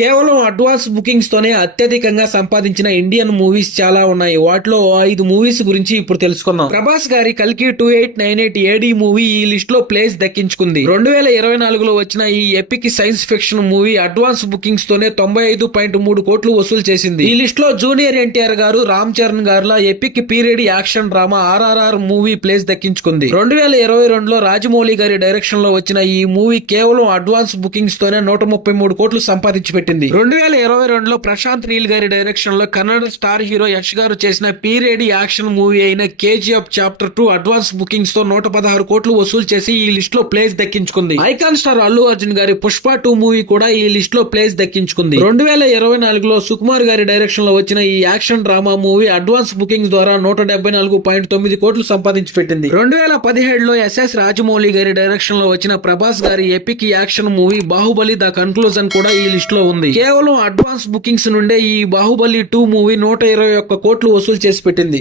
కేవలం advance bookings తోనే అత్యధికంగా సంపాదించిన ఇండియన్ మూవీస్ చాలా ఉన్నాయి. వాటిలో 5 మూవీస్ గురించి ఇప్పుడు తెలుసుకుందాం. ప్రభాస్ గారి కల్కి 2898 ఏడి మూవీ ఈ లిస్ట్ లో ప్లేస్ దక్కించుకుంది. 2024లో వచ్చిన ఈ epic science fiction movie advance bookings తోనే 95.3 కోట్లు వసూలు చేసింది. ఈ లిస్ట్ లో జూనియర్ ఎన్టీఆర్ గారు, రామ్ చరణ్ గారుల epic period action drama RRR movie place దక్కించుకుంది. 2022లో రాజమౌళి గారి డైరెక్షన్ లో వచ్చిన ఈ మూవీ కేవలం అడ్వాన్స్ బుకింగ్స్ తోనే 133 కోట్లు సంపాదించి పెట్టింది. 2022లో ప్రశాంత్ నీల్ గారి డైరెక్షన్ లో కన్నడ స్టార్ హీరో యష్ గారు చేసిన పీరియడ్ యాక్షన్ మూవీ అయిన కేజీఎఫ్ చాప్టర్ 2 అడ్వాన్స్ బుకింగ్స్ తో 116 కోట్లు వసూలు చేసి ఈ లిస్ట్ లో ప్లేస్ దక్కించుకుంది. ఐకాన్ స్టార్ అల్లు అర్జున్ గారి పుష్ప 2 మూవీ కూడా ఈ లిస్ట్ లో ప్లేస్ దక్కించుకుంది. 2024లో సుకుమార్ గారి డైరెక్షన్ లో వచ్చిన ఈ action drama movie advance bookings ద్వారా 174.9 కోట్లు సంపాదించి పెట్టింది. 2017లో ఎస్ఎస్ రాజమౌళి గారి డైరెక్షన్ లో వచ్చిన ప్రభాస్ గారి epic action movie Baahubali the conclusion కూడా ఈ లిస్ట్ లో ఉంది. కేవలం అడ్వాన్స్ బుకింగ్స్ నుండే ఈ బాహుబలి 2 మూవీ 121 కోట్లు వసూలు చేసి పెట్టింది.